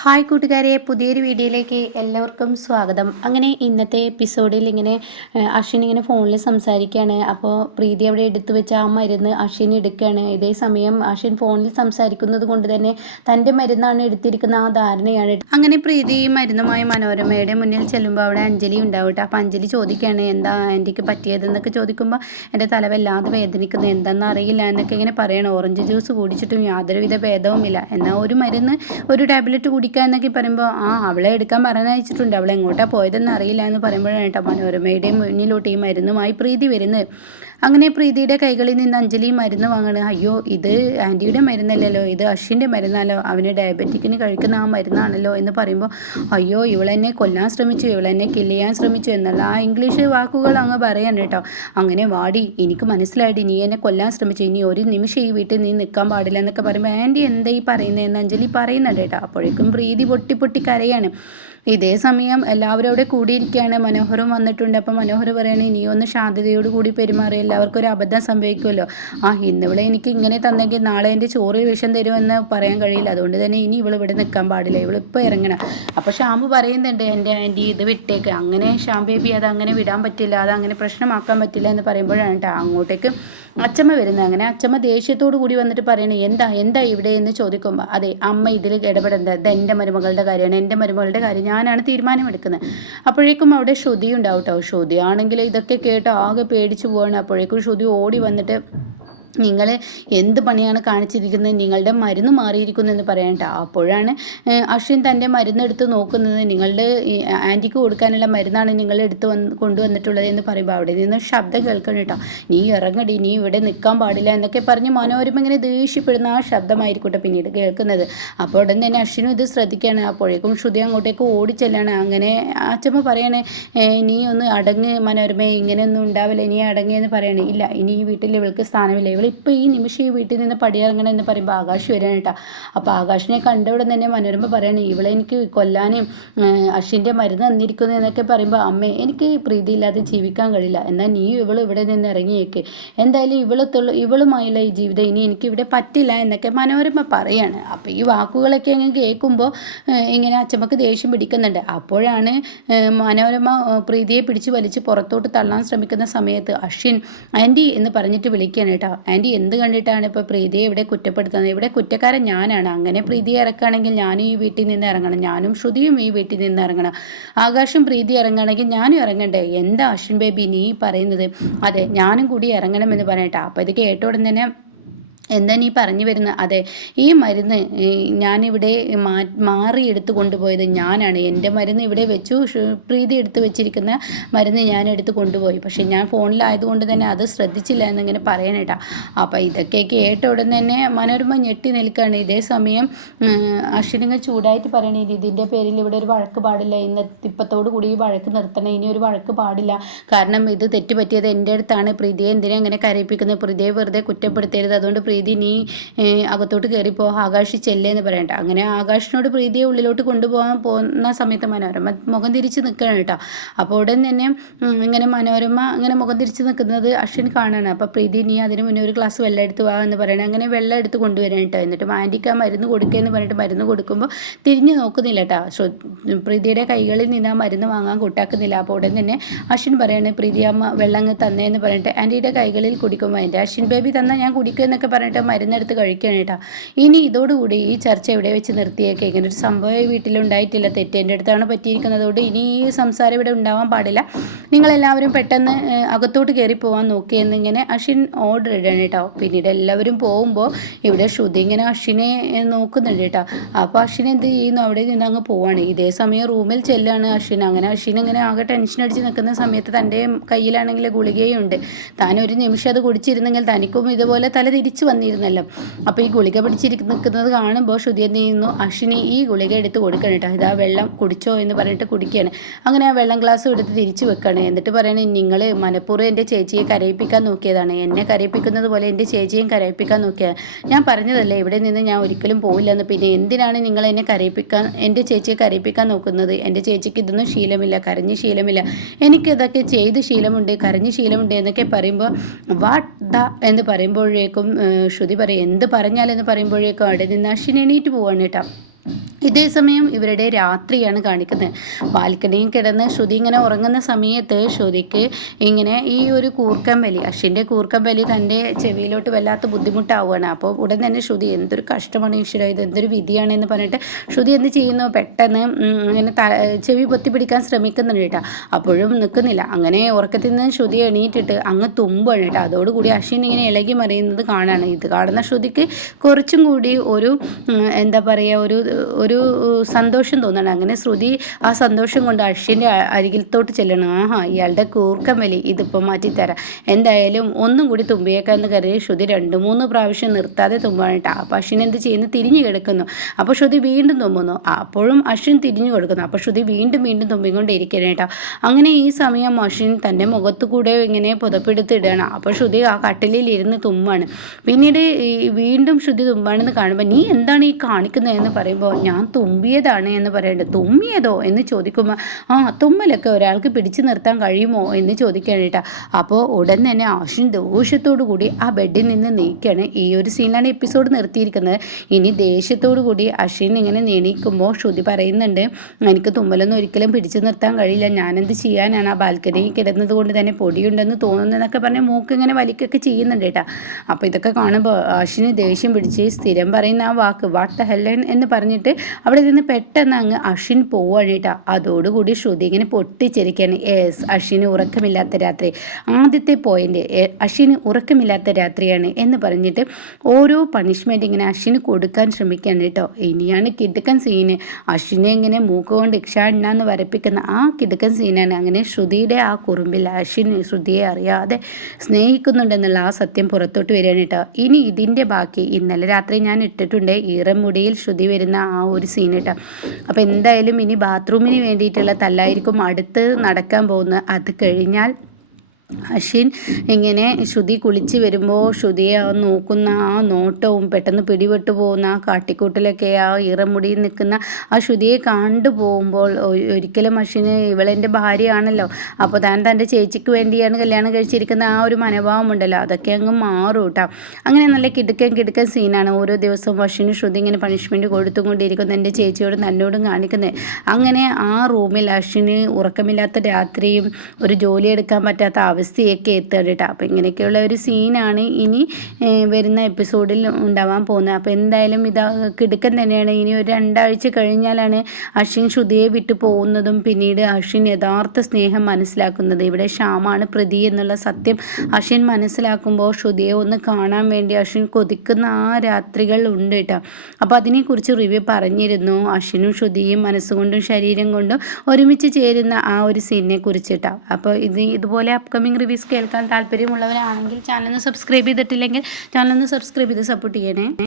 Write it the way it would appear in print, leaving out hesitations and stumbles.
Hi കൂട്ടുകാരെ, പുതിയൊരു വീഡിയോയിലേക്ക് എല്ലാവർക്കും സ്വാഗതം. അങ്ങനെ ഇന്നത്തെ എപ്പിസോഡിൽ ഇങ്ങനെ അശ്വിൻ ഇങ്ങനെ ഫോണിൽ സംസാരിക്കുകയാണ്. അപ്പോൾ പ്രീതി അവിടെ എടുത്തു വെച്ച ആ മരുന്ന് അശ്വിൻ എടുക്കുകയാണ്. ഇതേ സമയം അശ്വിൻ ഫോണിൽ സംസാരിക്കുന്നത് കൊണ്ട് തന്നെ തൻ്റെ മരുന്നാണ് എടുത്തിരിക്കുന്ന ആ ധാരണയാണ്. അങ്ങനെ പ്രീതി മരുന്നുമായി മനോരമയുടെ മുന്നിൽ ചെല്ലുമ്പോൾ അവിടെ അഞ്ജലി ഉണ്ടാവട്ടെ. അപ്പോൾ അഞ്ജലി ചോദിക്കുകയാണ്, എന്താ ആൻറ്റിക്ക് പറ്റിയതെന്നൊക്കെ ചോദിക്കുമ്പോൾ എൻ്റെ തല വല്ലാതെ വേദനിക്കുന്നത് എന്താണെന്ന് അറിയില്ല എന്നൊക്കെ ഇങ്ങനെ പറയണം. ഓറഞ്ച് ജ്യൂസ് കുടിച്ചിട്ടും യാതൊരുവിധ ഭേദവുമില്ല. എന്നാൽ ഒരു മരുന്ന് ഒരു ടാബ്ലറ്റ് കുടിക്കുക എന്നൊക്കെ പറയുമ്പോൾ അവളെ എടുക്കാൻ പറഞ്ഞയച്ചിട്ടുണ്ട്, അവൾ എങ്ങോട്ടാണ് പോയതെന്ന് അറിയില്ല എന്ന് പറയുമ്പോഴാണ് കേട്ടോ മനോരമയുടെ മുന്നിലോട്ട് ഈ മരുന്നുമായി പ്രീതി വരുന്നത്. അങ്ങനെ പ്രീതിയുടെ കൈകളിൽ നിന്ന് അഞ്ജലി മരുന്ന് വാങ്ങണം. അയ്യോ, ഇത് ആൻറ്റിയുടെ മരുന്നല്ലല്ലോ, ഇത് അശ്വിൻ്റെ മരുന്നാലോ, അവന് ഡയബറ്റിക്കിന് കഴിക്കുന്ന ആ മരുന്നാണല്ലോ എന്ന് പറയുമ്പോൾ അയ്യോ, ഇവളെന്നെ കൊല്ലാൻ ശ്രമിച്ചു, ഇവളെന്നെ കില്ല് ചെയ്യാൻ ശ്രമിച്ചു എന്നുള്ള ആ ഇംഗ്ലീഷ് വാക്കുകൾ അങ്ങ് പറയാൻ കേട്ടോ. അങ്ങനെ വാടി, എനിക്ക് മനസ്സിലായിട്ട് നീ എന്നെ കൊല്ലാൻ ശ്രമിച്ചു, ഇനി ഒരു നിമിഷം ഈ വീട്ടിൽ നീ നിൽക്കാൻ പാടില്ല എന്നൊക്കെ പറയുമ്പോൾ ആൻറ്റി എന്താ ഈ പറയുന്നതെന്ന് അഞ്ജലി പറയുന്നുണ്ട് കേട്ടോ. അപ്പോഴേക്കും പ്രീതി പൊട്ടി പൊട്ടി കരയാണ്. ഇതേ സമയം എല്ലാവരും അവിടെ കൂടിയിരിക്കുകയാണ്. മനോഹറും വന്നിട്ടുണ്ട്. അപ്പോൾ മനോഹർ പറയുകയാണ്, ഇനി ഒന്ന് ശാന്തതയോട് കൂടി പെരുമാറി, എല്ലാവർക്കും ഒരു അബദ്ധം സംഭവിക്കുമല്ലോ. ഇന്നിവിടെ എനിക്ക് ഇങ്ങനെ തന്നെങ്കിൽ നാളെ എൻ്റെ ചോറിൽ വിഷം തരുമെന്ന് പറയാൻ കഴിയില്ല, അതുകൊണ്ട് തന്നെ ഇനി ഇവളിവിടെ നിൽക്കാൻ പാടില്ല, ഇവളിപ്പോൾ ഇറങ്ങണം. അപ്പോൾ ഷാമ്പു പറയുന്നുണ്ട്, എൻ്റെ ആൻറ്റി ഇത് വിട്ടേക്ക്, അങ്ങനെ ഷാം ബേബി അത് അങ്ങനെ വിടാൻ പറ്റില്ല, അത് അങ്ങനെ പ്രശ്നമാക്കാൻ പറ്റില്ല എന്ന് പറയുമ്പോഴാണ് കേട്ടോ അങ്ങോട്ടേക്ക് അച്ചമ്മ വരുന്നത്. അങ്ങനെ അച്ചമ്മ ദേഷ്യത്തോടു കൂടി വന്നിട്ട് പറയണേ, എന്താ ഇവിടെ എന്ന് ചോദിക്കുമ്പോൾ അതെ അമ്മ ഇതിൽ ഇടപെടുന്നത്, ഇത് എൻ്റെ മരുമകളുടെ കാര്യമാണ്, എൻ്റെ മരുമകളുടെ കാര്യം ഞാനാണ് തീരുമാനമെടുക്കുന്നത്. അപ്പോഴേക്കും അവിടെ ശ്രുതി ഉണ്ടാവും കേട്ടോ. ശ്രുതി ആണെങ്കിൽ ഇതൊക്കെ കേട്ട് ആകെ പേടിച്ചു പോവാണ്. അപ്പോഴേക്കും ശ്രുതി ഓടി വന്നിട്ട്, നിങ്ങൾ എന്ത് പണിയാണ് കാണിച്ചിരിക്കുന്നത്, നിങ്ങളുടെ മരുന്ന് മാറിയിരിക്കുന്നു എന്ന് പറയണ്ട. അപ്പോഴാണ് അശ്വിൻ തൻ്റെ മരുന്നെടുത്ത് നോക്കുന്നത്. നിങ്ങളുടെ ആൻറ്റിക്ക് കൊടുക്കാനുള്ള മരുന്നാണ് നിങ്ങൾ കൊണ്ടുവന്നിട്ടുള്ളത് എന്ന് പറയുമ്പോൾ അവിടെ നിന്ന് ശബ്ദം കേൾക്കണം കേട്ടോ. നീ ഇറങ്ങടി, നീ ഇവിടെ നിൽക്കാൻ പാടില്ല എന്നൊക്കെ പറഞ്ഞ് മനോരമ ഇങ്ങനെ ദേഷ്യപ്പെടുന്ന ആ ശബ്ദമായിരിക്കട്ടെ പിന്നീട് കേൾക്കുന്നത്. അപ്പോൾ ഉടൻ തന്നെ അശ്വിനും ഇത് ശ്രദ്ധിക്കുകയാണ്. അപ്പോഴേക്കും ശ്രുതി അങ്ങോട്ടേക്ക് ഓടിച്ചെല്ലാണ്. അങ്ങനെ അച്ഛമ്മ പറയണേ, നീ ഒന്ന് അടങ്ങ് മനോരമ, ഇങ്ങനെയൊന്നും ഉണ്ടാവില്ല, നീ അടങ്ങിയെന്ന് പറയണേ. ഇല്ല, ഇനി ഈ വീട്ടിൽ ഇവൾക്ക് സ്ഥാനമില്ല, ഇപ്പോൾ ഈ നിമിഷം ഈ വീട്ടിൽ നിന്ന് പടിയിറങ്ങണം എന്ന് പറയുമ്പോൾ ആകാശ് വരാണ് കേട്ടോ. അപ്പോൾ ആകാശിനെ കണ്ട ഉടൻ തന്നെ മനോരമ പറയണേ, ഇവളെ എനിക്ക് കൊല്ലാനും അശ്വിൻ്റെ മരുന്ന് തന്നിരിക്കുന്നു എന്നൊക്കെ പറയുമ്പോൾ അമ്മേ, എനിക്ക് പ്രീതിയില്ലാതെ ജീവിക്കാൻ കഴിയില്ല, എന്നാൽ നീ ഇവിടെ നിന്ന് ഇറങ്ങിയേക്ക്, എന്തായാലും ഇവളുമായുള്ള ഈ ജീവിതം ഇനി എനിക്കിവിടെ പറ്റില്ല എന്നൊക്കെ മനോരമ പറയാണ്. അപ്പോൾ ഈ വാക്കുകളൊക്കെ അങ്ങ് കേൾക്കുമ്പോൾ ഇങ്ങനെ അച്ഛമ്മക്ക് ദേഷ്യം പിടിക്കുന്നുണ്ട്. അപ്പോഴാണ് മനോരമ പ്രീതിയെ പിടിച്ച് വലിച്ച് പുറത്തോട്ട് തള്ളാൻ ശ്രമിക്കുന്ന സമയത്ത് അശ്വിൻ ആൻറ്റി എന്ന് പറഞ്ഞിട്ട് വിളിക്കുകയാണ് കേട്ടോ. ആൻറ്റി എന്ത് കണ്ടിട്ടാണ് ഇപ്പോൾ പ്രീതിയെ ഇവിടെ കുറ്റപ്പെടുത്തുന്നത്, ഇവിടെ കുറ്റക്കാരൻ ഞാനാണ്, അങ്ങനെ പ്രീതിയെ ഇറക്കുകയാണെങ്കിൽ ഞാനും ഈ വീട്ടിൽ നിന്ന് ഇറങ്ങണം, ഞാനും ശ്രുതിയും ഈ വീട്ടിൽ നിന്ന് ഇറങ്ങണം, ആകാശം പ്രീതി ഇറങ്ങുകയാണെങ്കിൽ ഞാനും ഇറങ്ങണ്ടേ, എന്താ അശ്വിൻ ബേബി നീ പറയുന്നത്, അതെ ഞാനും കൂടി ഇറങ്ങണമെന്ന് പറയട്ടെ. അപ്പോൾ ഇത് കേട്ട ഉടൻ തന്നെ, എന്താ നീ പറഞ്ഞു വരുന്നത്, അതെ ഈ മരുന്ന് ഞാനിവിടെ മാറി എടുത്തു കൊണ്ടുപോയത് ഞാനാണ്, എൻ്റെ മരുന്ന് ഇവിടെ വെച്ചു, പ്രീതി എടുത്ത് വെച്ചിരിക്കുന്ന മരുന്ന് ഞാൻ എടുത്ത് കൊണ്ടുപോയി, പക്ഷേ ഞാൻ ഫോണിലായതുകൊണ്ട് തന്നെ അത് ശ്രദ്ധിച്ചില്ല എന്നിങ്ങനെ പറയണേട്ടാ. അപ്പോൾ ഇതൊക്കെ കേട്ട ഉടൻ തന്നെ മനോരമ ഞെട്ടി നിൽക്കുകയാണ്. ഇതേ സമയം അശ്വിനിങ്ങ ചൂടായിട്ട് പറയണേ, ഇതിൻ്റെ പേരിൽ ഇവിടെ ഒരു വഴക്ക് പാടില്ല, ഇപ്പത്തോടു കൂടി ഈ വഴക്ക് നിർത്തണം, ഇനി ഒരു വഴക്ക് പാടില്ല, കാരണം ഇത് തെറ്റുപറ്റിയത് എൻ്റെ അടുത്താണ്, പ്രീതിയെ എന്തിനാ അങ്ങനെ കരയിപ്പിക്കുന്നത്, പ്രീതിയെ വെറുതെ കുറ്റപ്പെടുത്തരുത്, അതുകൊണ്ട് പ്രീതി നീ അകത്തോട്ട് കയറിപ്പോ, ആകാശ് ചെല്ലേന്ന് പറയണ്ട. അങ്ങനെ ആകാശിനോട് പ്രീതിയെ ഉള്ളിലോട്ട് കൊണ്ടുപോകാൻ പോകുന്ന സമയത്ത് മനോരമ മുഖം തിരിച്ച് നിൽക്കണം കേട്ടോ. അപ്പോൾ ഉടൻ തന്നെ ഇങ്ങനെ മനോരമ ഇങ്ങനെ മുഖം തിരിച്ച് നിൽക്കുന്നത് അശ്വിൻ കാണണം. അപ്പോൾ പ്രീതി നീ അതിന് മുന്നേ ഒരു ഗ്ലാസ് വെള്ളം എടുത്ത് വാ എന്ന് പറയണം. അങ്ങനെ വെള്ളം എടുത്ത് കൊണ്ടുവരണം കേട്ടോ. എന്നിട്ട് ആൻറ്റിക്ക് ആ മരുന്ന് കൊടുക്കുക എന്ന് പറഞ്ഞിട്ട് മരുന്ന് കൊടുക്കുമ്പോൾ തിരിഞ്ഞ് നോക്കുന്നില്ല കേട്ടോ. പ്രീതിയുടെ കൈകളിൽ നിന്ന് ആ മരുന്ന് വാങ്ങാൻ കൂട്ടാക്കുന്നില്ല. അപ്പോൾ ഉടൻ തന്നെ അശ്വിൻ പറയാണ്, പ്രീതി അമ്മ വെള്ളം തന്നേന്ന് പറഞ്ഞിട്ട് ആൻറ്റിയുടെ കൈകളിൽ കുടിക്കുമ്പോൾ എൻ്റെ അശ്വിൻ ബേബി തന്നാൽ ഞാൻ കുടിക്കുക എന്നൊക്കെ പറഞ്ഞിട്ട് മരുന്നെടുത്ത് കഴിക്കുകയാണ് കേട്ടോ. ഇനി ഇതോടുകൂടി ഈ ചർച്ച എവിടെ വെച്ച് നിർത്തിയേക്കെ, ഇങ്ങനെ ഒരു സംഭവം ഈ വീട്ടിലുണ്ടായിട്ടില്ല, തെറ്റ് എൻ്റെ അടുത്താണ് പറ്റിയിരിക്കുന്നതുകൊണ്ട് ഇനി ഈ സംസാരം ഇവിടെ ഉണ്ടാവാൻ പാടില്ല, നിങ്ങളെല്ലാവരും പെട്ടെന്ന് അകത്തോട്ട് കയറി പോകാൻ നോക്കിയെന്നിങ്ങനെ അശ്വിൻ ഓർഡർ ഇടണം കേട്ടോ. പിന്നീട് എല്ലാവരും പോകുമ്പോൾ ഇവിടെ ശ്രുതി ഇങ്ങനെ അശ്വിനെ നോക്കുന്നുണ്ട് കേട്ടോ. അപ്പോൾ അശ്വിൻ എന്ത് ചെയ്യുന്നു, അവിടെ നിന്ന് അങ്ങ് പോവാണ്. ഇതേ സമയം റൂമിൽ ചെല്ലാണ് അശ്വിൻ. അങ്ങനെ അശ്വിൻ ഇങ്ങനെ ആകെ ടെൻഷൻ അടിച്ച് നിൽക്കുന്ന സമയത്ത് തൻ്റെ കയ്യിലാണെങ്കിൽ ഗുളികയുണ്ട്, താൻ ഒരു നിമിഷം അത് കുടിച്ചിരുന്നെങ്കിൽ തനിക്കും ഇതുപോലെ തല തിരിച്ചു വന്നിരുന്നല്ലോ. അപ്പോൾ ഈ ഗുളിക നിൽക്കുന്നത് കാണുമ്പോൾ ശ്രുതി എന്ത് ചെയ്യുന്നു, അശ്വിനി ഈ ഗുളിക എടുത്ത് കൊടുക്കണം കേട്ടോ, ഇതാ വെള്ളം കുടിച്ചോ എന്ന് പറഞ്ഞിട്ട് കുടിക്കുകയാണ്. അങ്ങനെ ആ വെള്ളം ഗ്ലാസ് എടുത്ത് തിരിച്ചു വെക്കുകയാണ്. എന്നിട്ട് പറയണേ, നിങ്ങൾ മനഃപൂർവ്വം എൻ്റെ ചേച്ചിയെ കരയിപ്പിക്കാൻ നോക്കിയതാണ്, എന്നെ കരയിപ്പിക്കുന്നത് പോലെ എൻ്റെ ചേച്ചിയും കരയിപ്പിക്കാൻ നോക്കിയതാണ്, ഞാൻ പറഞ്ഞതല്ലേ ഇവിടെ നിന്ന് ഞാൻ ഒരിക്കലും പോയില്ലെന്ന്, പിന്നെ എന്തിനാണ് നിങ്ങൾ എന്നെ എൻ്റെ ചേച്ചിയെ കരയിപ്പിക്കാൻ നോക്കുന്നത്, എൻ്റെ ചേച്ചിക്ക് ഇതൊന്നും ശീലമില്ല, കരഞ്ഞ് ശീലമില്ല, എനിക്കിതൊക്കെ ചെയ്ത് ശീലമുണ്ട്, കരഞ്ഞ് ശീലമുണ്ട് എന്നൊക്കെ പറയുമ്പോൾ വാട്ട് ദ എന്ന് പറയുമ്പോഴേക്കും ശ്രുതി പറയും, എന്ത് പറഞ്ഞാലെന്ന് പറയുമ്പോഴേക്കും അവിടെ നിന്ന് അശ്വിൻ എണീറ്റ് പോവാണ് കേട്ടോ. ഇതേ സമയം ഇവരുടെ രാത്രിയാണ് കാണിക്കുന്നത്. ബാൽക്കണിയിൽ കിടന്ന് ശ്രുതി ഇങ്ങനെ ഉറങ്ങുന്ന സമയത്ത് ശ്രുതിക്ക് ഇങ്ങനെ ഈ ഒരു കൂർക്കം വലി, അശ്വിൻ്റെ കൂർക്കം വലി തൻ്റെ ചെവിയിലോട്ട് വല്ലാത്ത ബുദ്ധിമുട്ടാവുകയാണ്. അപ്പോൾ ഉടൻ തന്നെ ശ്രുതി എന്തൊരു കഷ്ടമാണ് ഈശ്വര, ഇത് എന്തൊരു വിധിയാണ് എന്ന് പറഞ്ഞിട്ട് ശ്രുതി എന്ത് ചെയ്യുന്നു, പെട്ടെന്ന് ഇങ്ങനെ ചെവി പൊത്തി പിടിക്കാൻ ശ്രമിക്കുന്നുണ്ട് കേട്ടോ. അപ്പോഴും നിൽക്കുന്നില്ല. അങ്ങനെ ഉറക്കത്തിൽ നിന്ന് ശ്രുതി എണീറ്റിട്ട് അങ്ങ് തുമ്പാണ് കേട്ടോ. അതോടുകൂടി അശ്വിൻ ഇങ്ങനെ ഇളകി മറിയുന്നത് കാണാണ്. ഇത് കാണുന്ന ശ്രുതിക്ക് കുറച്ചും കൂടി ഒരു എന്താ പറയുക, ഒരു ഒരു സന്തോഷം തോന്നണം. അങ്ങനെ ശ്രുതി ആ സന്തോഷം കൊണ്ട് അശ്വിൻ്റെ അരികിലത്തോട്ട് ചെല്ലണം. ആഹാ, ഇയാളുടെ കൂർക്കം വലി ഇതിപ്പോൾ മാറ്റിത്തരാം, എന്തായാലും ഒന്നും കൂടി തുമ്പിയേക്കാന്ന് കരുതി ശ്രുതി 2-3 പ്രാവശ്യം നിർത്താതെ തുമ്പാനിട്ട്. അപ്പോൾ അശ്വിൻ എന്ത് ചെയ്യുന്നു, തിരിഞ്ഞു കിടക്കുന്നു. അപ്പോൾ ശ്രുതി വീണ്ടും തുമ്പുന്നു. അപ്പോഴും അശ്വിൻ തിരിഞ്ഞു കൊടുക്കുന്നു. അപ്പോൾ ശ്രുതി വീണ്ടും വീണ്ടും തുമ്പിക്കൊണ്ടിരിക്കണം കേട്ടോ. അങ്ങനെ ഈ സമയം അശ്വിൻ തൻ്റെ മുഖത്ത് കൂടെ ഇങ്ങനെ പുതപ്പെടുത്തിടുകയാണ്. അപ്പോൾ ശ്രുതി ആ കട്ടിലിൽ ഇരുന്ന് തുമ്പാണ്. പിന്നീട് വീണ്ടും ശ്രുതി തുമ്പാണെന്ന് കാണുമ്പോൾ നീ എന്താണ് ഈ കാണിക്കുന്നതെന്ന് പറയുമ്പോൾ ഞാൻ തുമ്പിയതാണ് എന്ന് പറയേണ്ടത്. തുമ്മിയതോ എന്ന് ചോദിക്കുമ്പോൾ തുമ്മലൊക്കെ ഒരാൾക്ക് പിടിച്ചു നിർത്താൻ കഴിയുമോ എന്ന് ചോദിക്കാനായിട്ടാ. അപ്പോൾ ഉടൻ തന്നെ അശ്വിൻ ദേഷ്യത്തോടു കൂടി ആ ബെഡിൽ നിന്ന് നീക്കുകയാണ്. ഈ ഒരു സീനിലാണ് എപ്പിസോഡ് നിർത്തിയിരിക്കുന്നത്. ഇനി ദേഷ്യത്തോടു കൂടി അശ്വിൻ ഇങ്ങനെ നീണിക്കുമ്പോൾ ശ്രുതി പറയുന്നുണ്ട്, എനിക്ക് തുമ്മലൊന്നും ഒരിക്കലും പിടിച്ചു നിർത്താൻ കഴിയില്ല, ഞാനെന്ത് ചെയ്യാനാണ്, ആ ബാൽക്കണിയിൽ കിടന്നത് കൊണ്ട് തന്നെ പൊടിയുണ്ടെന്ന് തോന്നുന്നതെന്നൊക്കെ പറഞ്ഞ് മൂക്ക് ഇങ്ങനെ വലിക്കൊക്കെ ചെയ്യുന്നുണ്ട് കേട്ടോ. അപ്പോൾ ഇതൊക്കെ കാണുമ്പോൾ അശ്വിന് ദേഷ്യം പിടിച്ച് സ്ഥിരം പറയുന്ന ആ വാക്ക് വാട്ട് ദ ഹെല്ലൻ എന്ന് പറഞ്ഞിട്ട് അവിടെ നിന്ന് പെട്ടെന്ന് അങ്ങ് അശ്വിൻ പോവാണ് കേട്ടോ. അതോടുകൂടി ശ്രുതി ഇങ്ങനെ പൊട്ടിച്ചിരിക്കുകയാണ്. അശ്വിന് ഉറക്കമില്ലാത്ത രാത്രി. ആദ്യത്തെ പോയിന്റ്, അശ്വിന് ഉറക്കമില്ലാത്ത രാത്രിയാണ് എന്ന് പറഞ്ഞിട്ട് ഓരോ പണിഷ്മെൻറ്റ് ഇങ്ങനെ അശ്വിന് കൊടുക്കാൻ ശ്രമിക്കുകയാണ് കേട്ടോ. ഇനിയാണ് കിടുക്കൻ സീന്. അശ്വിനെ ഇങ്ങനെ മൂക്കുകൊണ്ട് ഇക്ഷാണ്ണാന്ന് വരപ്പിക്കുന്ന ആ കിടുക്കൻ സീനാണ്. അങ്ങനെ ശ്രുതിയുടെ ആ കുറുമ്പിൽ അശ്വിൻ ശ്രുതിയെ അറിയാതെ സ്നേഹിക്കുന്നുണ്ടെന്നുള്ള ആ സത്യം പുറത്തോട്ട് വരികയാണ് കേട്ടോ. ഇനി ഇതിൻ്റെ ബാക്കി ഇന്നലെ രാത്രി ഞാൻ ഇട്ടിട്ടുണ്ട്, ഈറമുടിയിൽ ശ്രുതി വരുന്ന ആ ഒരു സീൻ കേട്ടോ. അപ്പോൾ എന്തായാലും ഇനി ബാത്റൂമിന് വേണ്ടിയിട്ടുള്ള തല്ലായിരിക്കും അടുത്ത് നടക്കാൻ പോകുന്നത്. അത് കഴിഞ്ഞാൽ അശ്വിൻ ഇങ്ങനെ ശ്രുതി കുളിച്ച് വരുമ്പോൾ ശ്രുതിയെ നോക്കുന്ന ആ നോട്ടവും പെട്ടെന്ന് പിടിപെട്ടു പോകുന്ന ആ കാട്ടിക്കൂട്ടിലൊക്കെ ആ ഇറമുടിയിൽ നിൽക്കുന്ന ആ ശ്രുതിയെ കണ്ടു പോകുമ്പോൾ ഒരിക്കലും അശ്വിന് ഇവളെൻ്റെ ഭാര്യയാണല്ലോ, അപ്പോൾ താൻ തൻ്റെ ചേച്ചിക്ക് വേണ്ടിയാണ് കല്യാണം കഴിച്ചിരിക്കുന്ന ആ ഒരു മനോഭാവം ഉണ്ടല്ലോ, അതൊക്കെ അങ്ങ് മാറും കേട്ടോ. അങ്ങനെ നല്ല കിടുക്കൻ സീനാണ്. ഓരോ ദിവസവും അശ്വിന് ശ്രുതി ഇങ്ങനെ പണിഷ്മെൻറ്റ് കൊടുത്തുകൊണ്ടിരിക്കുന്നു, എൻ്റെ ചേച്ചിയോടും തന്നോടും കാണിക്കുന്നത്. അങ്ങനെ ആ റൂമിൽ അശ്വിന് ഉറക്കമില്ലാത്ത രാത്രിയും ഒരു ജോലി എടുക്കാൻ പറ്റാത്ത അവസ്ഥയൊക്കെ എത്തുകയാണ് കേട്ടോ. അപ്പോൾ ഇങ്ങനെയൊക്കെയുള്ള ഒരു സീനാണ് ഇനി വരുന്ന എപ്പിസോഡിൽ ഉണ്ടാവാൻ പോകുന്നത്. അപ്പോൾ എന്തായാലും ഇത് കിടുക്കൻ തന്നെയാണ്. ഇനി ഒരു 2 ആഴ്ച കഴിഞ്ഞാലാണ് അശ്വിൻ ശ്രുതിയെ വിട്ടു പോകുന്നതും പിന്നീട് അശ്വിൻ യഥാർത്ഥ സ്നേഹം മനസ്സിലാക്കുന്നത്. ഇവിടെ ശ്യാമാണ് പ്രതി എന്നുള്ള സത്യം അശ്വിൻ മനസ്സിലാക്കുമ്പോൾ ശ്രുതിയെ ഒന്ന് കാണാൻ വേണ്ടി അശ്വിൻ കൊതിക്കുന്ന ആ രാത്രികൾ ഉണ്ട് കേട്ടോ. അപ്പോൾ അതിനെക്കുറിച്ച് റിവ്യൂ പറഞ്ഞിരുന്നു. അശ്വിനും ശ്രുതിയും മനസ്സുകൊണ്ടും ശരീരം കൊണ്ടും ഒരുമിച്ച് ചേരുന്ന ആ ഒരു സീനിനെ കുറിച്ചിട്ടാണ്. അപ്പോൾ ഇതുപോലെ അപ്കമിങ് റിവ്യൂസ് കേൾക്കാൻ താല്പര്യമുള്ളവരാണെങ്കിൽ ചാനൽ ഒന്ന് സബ്സ്ക്രൈബ് ചെയ്തിട്ടില്ലെങ്കിൽ ചാനൽ ഒന്ന് സബ്സ്ക്രൈബ് ചെയ്ത് സപ്പോർട്ട് ചെയ്യണേ.